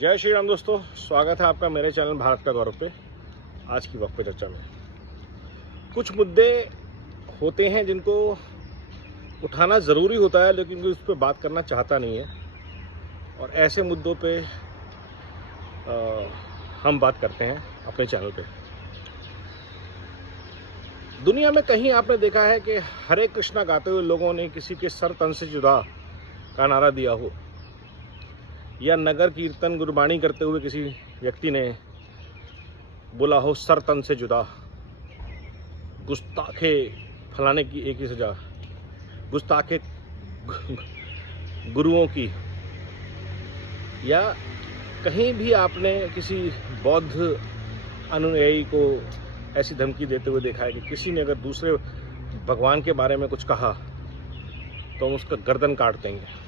जय श्री राम दोस्तों, स्वागत है आपका मेरे चैनल भारत का गौरव पे। आज की वक्त पे चर्चा में कुछ मुद्दे होते हैं जिनको उठाना ज़रूरी होता है, लेकिन कोई उस पर बात करना चाहता नहीं है। और ऐसे मुद्दों पे हम बात करते हैं अपने चैनल पे। दुनिया में कहीं आपने देखा है कि हरे कृष्णा गाते हुए लोगों ने किसी के सर तन से जुदा का नारा दिया हो, या नगर कीर्तन गुरबाणी करते हुए किसी व्यक्ति ने बोला हो सर तन से जुदा, गुस्ताखे फलाने की एक ही सजा, गुस्ताखे गुरुओं की। या कहीं भी आपने किसी बौद्ध अनुयायी को ऐसी धमकी देते हुए देखा है कि किसी ने अगर दूसरे भगवान के बारे में कुछ कहा तो हम उसका गर्दन काट देंगे।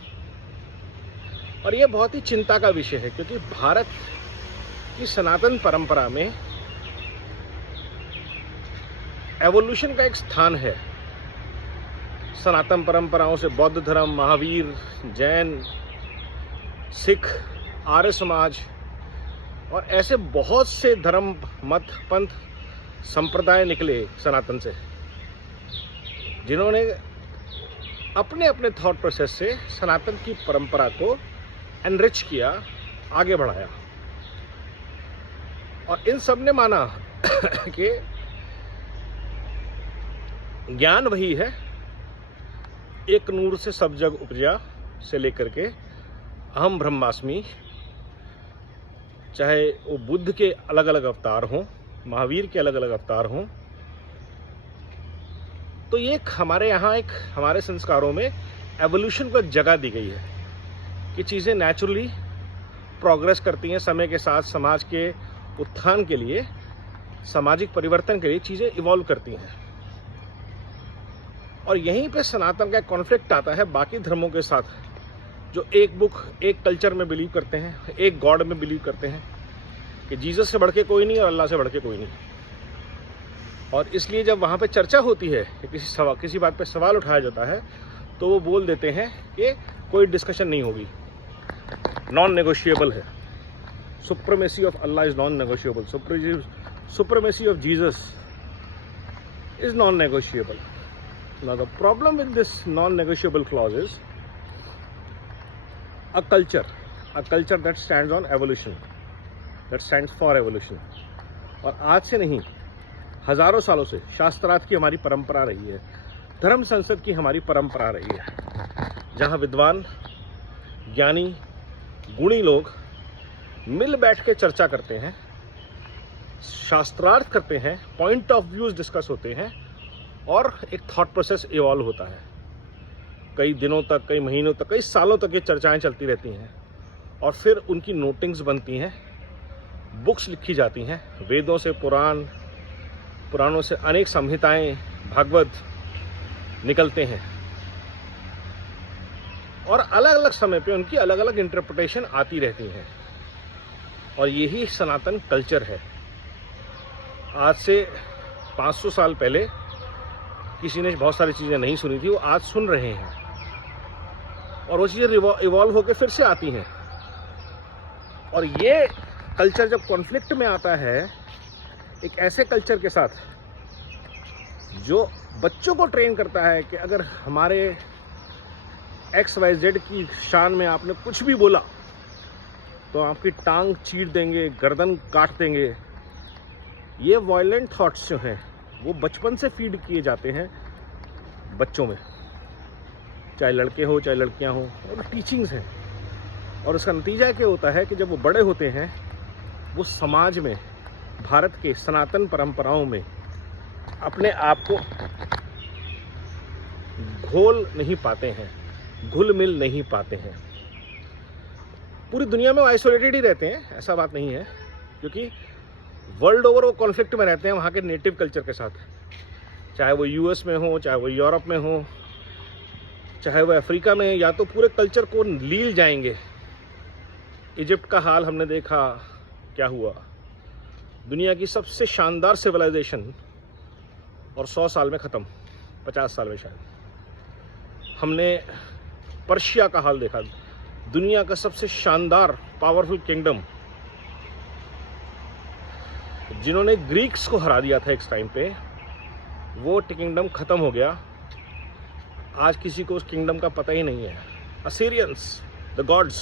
और ये बहुत ही चिंता का विषय है, क्योंकि भारत की सनातन परंपरा में एवोल्यूशन का एक स्थान है। सनातन परंपराओं से बौद्ध धर्म, महावीर, जैन, सिख, आर्य समाज और ऐसे बहुत से धर्म, मत, पंथ, संप्रदाय निकले सनातन से, जिन्होंने अपने अपने थॉट प्रोसेस से सनातन की परंपरा को एनरिच किया, आगे बढ़ाया। और इन सब ने माना कि ज्ञान वही है, एक नूर से सब जग उपजा से लेकर के अहम ब्रह्मास्मि, चाहे वो बुद्ध के अलग अलग अवतार हों, महावीर के अलग अलग अवतार हों। तो ये हमारे यहाँ एक हमारे संस्कारों में एवोल्यूशन को जगह दी गई है कि चीज़ें नेचुरली प्रोग्रेस करती हैं समय के साथ। समाज के उत्थान के लिए, सामाजिक परिवर्तन के लिए चीज़ें इवॉल्व करती हैं। और यहीं पे सनातन का कॉन्फ्लिक्ट आता है बाकी धर्मों के साथ, जो एक बुक, एक कल्चर में बिलीव करते हैं, एक गॉड में बिलीव करते हैं कि जीसस से बढ़ के कोई नहीं और अल्लाह से बढ़ के कोई नहीं। और इसलिए जब वहाँ पे चर्चा होती है कि किसी बात पे सवाल उठाया जाता है, तो वो बोल देते हैं कि कोई डिस्कशन नहीं होगी, नॉन नेगोशिएबल है। Supremacy of Allah is non negotiable, supremacy of Jesus is non negotiable. Now the problem with this non-negotiable clause is a culture that stands on evolution, that stands for evolution। और आज से नहीं, हजारों सालों से शास्त्रार्थ की हमारी परंपरा रही है, धर्म संसद की हमारी परंपरा रही है, जहाँ विद्वान, ज्ञानी, गुणी लोग मिल बैठ के चर्चा करते हैं, शास्त्रार्थ करते हैं, पॉइंट ऑफ व्यूज डिस्कस होते हैं और एक थॉट प्रोसेस इवॉल्व होता है। कई दिनों तक, कई महीनों तक, कई सालों तक ये चर्चाएं चलती रहती हैं और फिर उनकी नोटिंग्स बनती हैं, बुक्स लिखी जाती हैं, वेदों से पुराणों से अनेक संहिताएं, भागवत निकलते हैं और अलग अलग समय पे उनकी अलग अलग इंटरप्रिटेशन आती रहती हैं। और यही सनातन कल्चर है। आज से 500 साल पहले किसी ने बहुत सारी चीज़ें नहीं सुनी थी, वो आज सुन रहे हैं और वो चीज़ें इवॉल्व होकर फिर से आती हैं। और ये कल्चर जब कॉन्फ्लिक्ट में आता है एक ऐसे कल्चर के साथ जो बच्चों को ट्रेन करता है कि अगर हमारे XYZ की शान में आपने कुछ भी बोला तो आपकी टांग चीर देंगे, गर्दन काट देंगे। ये वायलेंट थॉट्स जो हैं वो बचपन से फीड किए जाते हैं बच्चों में, चाहे लड़के हो चाहे लड़कियां हो, और टीचिंग्स हैं। और उसका नतीजा क्या होता है कि जब वो बड़े होते हैं, वो समाज में, भारत के सनातन परंपराओं में अपने आप को घोल नहीं पाते हैं, घुल मिल नहीं पाते हैं। पूरी दुनिया में वो आइसोलेटेड ही रहते हैं, ऐसा बात नहीं है, क्योंकि वर्ल्ड ओवर वो कॉन्फ्लिक्ट में रहते हैं वहाँ के नेटिव कल्चर के साथ। चाहे वो US में हो, चाहे वो यूरोप में हो, चाहे वो अफ्रीका में, या तो पूरे कल्चर को लील जाएंगे। इजिप्ट का हाल हमने देखा क्या हुआ। दुनिया की सबसे शानदार सिविलाइजेशन और 100 साल में ख़त्म, 50 साल में शायद। हमने पर्शिया का हाल देखा, दुनिया का सबसे शानदार पावरफुल किंगडम, जिन्होंने ग्रीक्स को हरा दिया था एक टाइम पे, वो किंगडम खत्म हो गया। आज किसी को उस किंगडम का पता ही नहीं है। असीरियंस, द गॉड्स,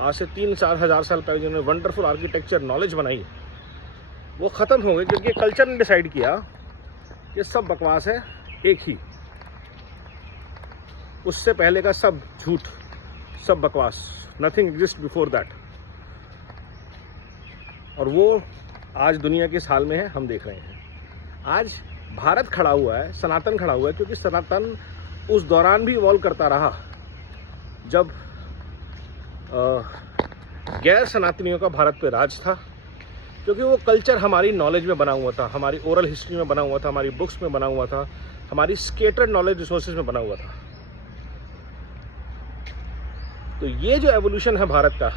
आज से 3-4 हज़ार साल पहले जिन्होंने वंडरफुल आर्किटेक्चर नॉलेज बनाई, वो ख़त्म हो गए क्योंकि कल्चर ने डिसाइड किया कि सब बकवास है, एक ही, उससे पहले का सब झूठ, सब बकवास, नथिंग एग्जिस्ट बिफोर दैट। और वो आज दुनिया के हाल में है, हम देख रहे हैं। आज भारत खड़ा हुआ है, सनातन खड़ा हुआ है, क्योंकि सनातन उस दौरान भी इवॉल्व करता रहा जब गैर सनातनियों का भारत पे राज था, क्योंकि वो कल्चर हमारी नॉलेज में बना हुआ था, हमारी ओरल हिस्ट्री में बना हुआ था, हमारी बुक्स में बना हुआ था, हमारी स्केटर्ड नॉलेज रिसोर्सेज में बना हुआ था। तो ये जो एवोल्यूशन है भारत का,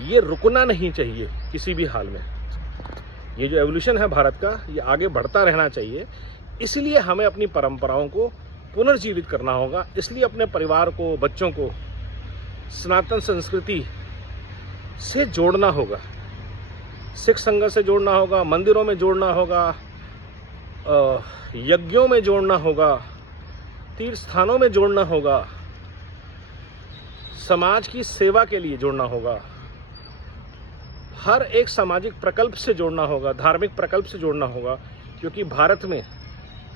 ये रुकना नहीं चाहिए किसी भी हाल में। ये जो एवोल्यूशन है भारत का, ये आगे बढ़ता रहना चाहिए। इसलिए हमें अपनी परंपराओं को पुनर्जीवित करना होगा। इसलिए अपने परिवार को, बच्चों को सनातन संस्कृति से जोड़ना होगा, सिख संगत से जोड़ना होगा, मंदिरों में जोड़ना होगा, यज्ञों में जोड़ना होगा, तीर्थ स्थानों में जोड़ना होगा, समाज की सेवा के लिए जोड़ना होगा, हर एक सामाजिक प्रकल्प से जोड़ना होगा, धार्मिक प्रकल्प से जोड़ना होगा। क्योंकि भारत में,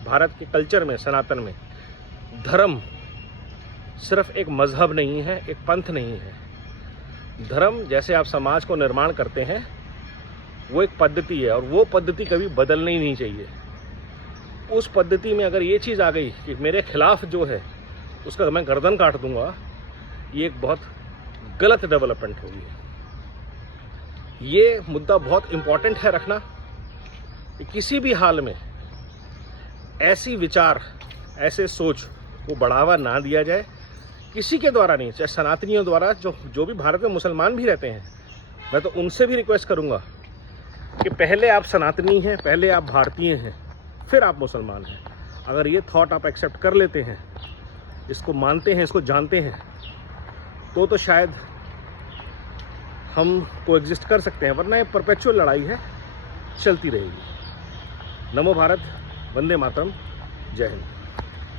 भारत के कल्चर में, सनातन में धर्म सिर्फ एक मजहब नहीं है, एक पंथ नहीं है। धर्म जैसे आप समाज को निर्माण करते हैं, वो एक पद्धति है, और वो पद्धति कभी बदलनी ही नहीं चाहिए। उस पद्धति में अगर ये चीज़ आ गई कि मेरे खिलाफ जो है उसका मैं गर्दन काट दूंगा, ये एक बहुत गलत डेवलपमेंट होगी। ये मुद्दा बहुत इम्पॉर्टेंट है रखना कि किसी भी हाल में ऐसी विचार, ऐसे सोच को बढ़ावा ना दिया जाए, किसी के द्वारा नहीं, चाहे सनातनियों द्वारा, जो भी भारत में मुसलमान भी रहते हैं। मैं तो उनसे भी रिक्वेस्ट करूंगा कि पहले आप सनातनी हैं, पहले आप भारतीय हैं, फिर आप मुसलमान हैं। अगर ये थॉट आप एक्सेप्ट कर लेते हैं, इसको मानते हैं, इसको जानते हैं, तो शायद हम कोएग्जिस्ट कर सकते हैं, वरना ये परपेचुअल लड़ाई है, चलती रहेगी। नमो भारत, वंदे मातरम, जय हिंद।